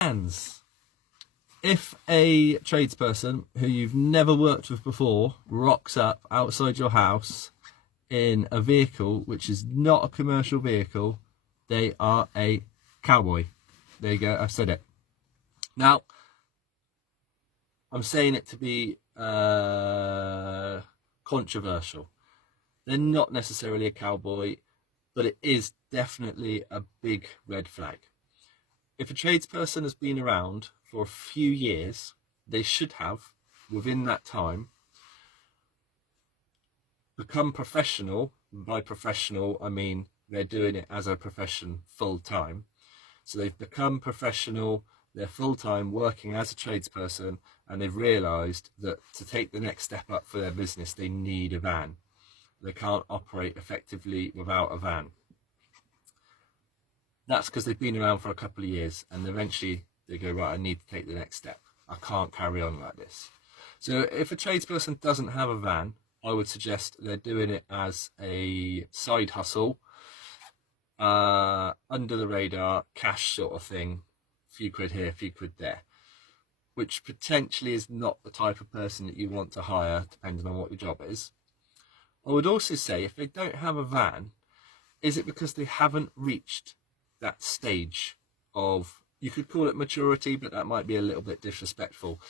Vans. If a tradesperson who you've never worked with before rocks up outside your house in a vehicle which is not a commercial vehicle, they are a cowboy. There you go, I've said it. Now, I'm saying it to be controversial. They're not necessarily a cowboy, but it is definitely a big red flag. If a tradesperson has been around for a few years, they should have, within that time, become professional. By professional, I mean they're doing it as a profession full time. So they've become professional, they're full time working as a tradesperson, and they've realised that to take the next step up for their business, they need a van. They can't operate effectively without a van. That's because they've been around for a couple of years, and eventually they go, right, I need to take the next step. I can't carry on like this. So if a tradesperson doesn't have a van, I would suggest they're doing it as a side hustle, under the radar, cash sort of thing, a few quid here, a few quid there, which potentially is not the type of person that you want to hire, depending on what your job is. I would also say, if they don't have a van, is it because they haven't reached that stage of, you could call it maturity, but that might be a little bit disrespectful.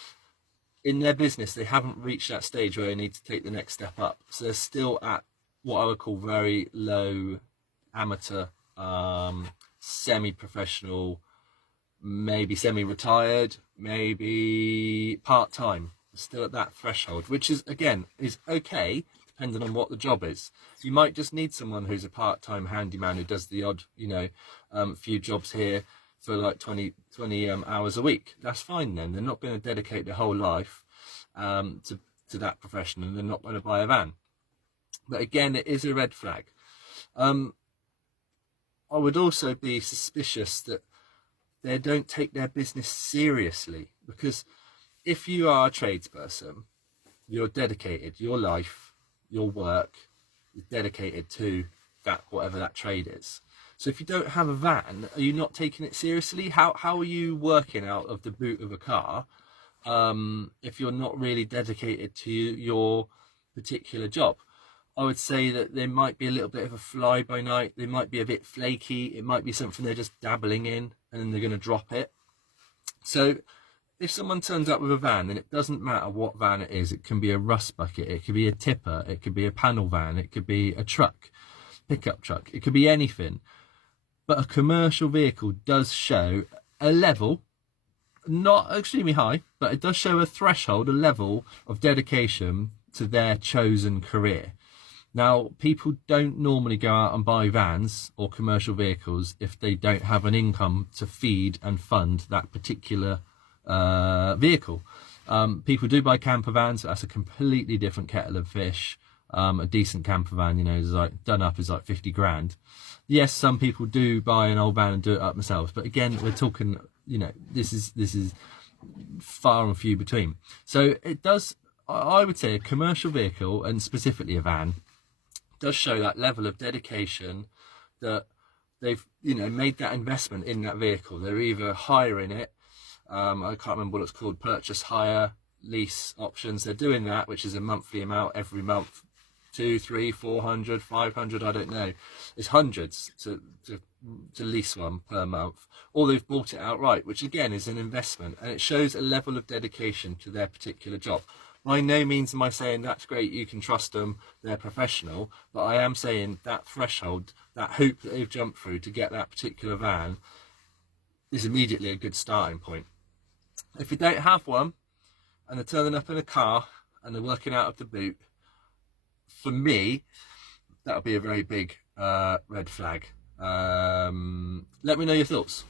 In their business, they haven't reached that stage where they need to take the next step up. So they're still at what I would call very low amateur, semi-professional, maybe semi-retired, maybe part-time. Still at that threshold, which is, again, is okay, depending on what the job is. You might just need someone who's a part-time handyman who does the odd, few jobs here for like 20 hours a week. That's fine then. They're not going to dedicate their whole life to that profession, and they're not going to buy a van. But again, it is a red flag. I would also be suspicious that they don't take their business seriously, because if you are a tradesperson, you're dedicated, your life, your work is dedicated to that, whatever that trade is. So if you don't have a van, are you not taking it seriously? How are you working out of the boot of a car if you're not really dedicated to your particular job? I would say that there might be a little bit of a fly by night. They might be a bit flaky. It might be something they're just dabbling in, and then they're going to drop it. So if someone turns up with a van, then it doesn't matter what van it is. It can be a rust bucket, it could be a tipper, it could be a panel van, it could be a truck, pickup truck, it could be anything. But a commercial vehicle does show a level, not extremely high, but it does show a threshold, a level of dedication to their chosen career. Now, people don't normally go out and buy vans or commercial vehicles if they don't have an income to feed and fund that particular vehicle. People do buy camper vans, but that's a completely different kettle of fish. A decent camper van, is like done up is like 50 grand. Yes, some people do buy an old van and do it up themselves, but again, we're talking, this is far and few between. So it does, I would say, a commercial vehicle, and specifically a van, does show that level of dedication, that they've made that investment in that vehicle. They're either hiring it, I can't remember what it's called, purchase, hire, lease options. They're doing that, which is a monthly amount every month, 200, 300, 400, 500, I don't know. It's hundreds to lease one per month. Or they've bought it outright, which again is an investment, and it shows a level of dedication to their particular job. By no means am I saying that's great, you can trust them, they're professional, but I am saying that threshold, that hoop that they've jumped through to get that particular van, is immediately a good starting point. If you don't have one, and they're turning up in a car, and they're working out of the boot, for me, that'll be a very big red flag. Let me know your thoughts.